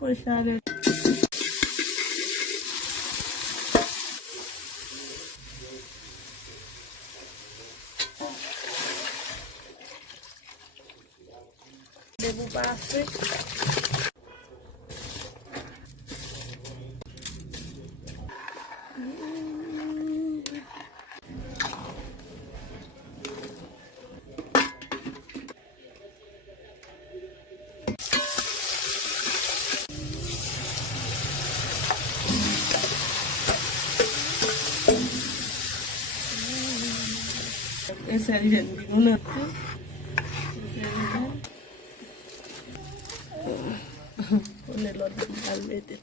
Puxar ele. Devo baixar. Esse ali é de guna. Olha lá do almete.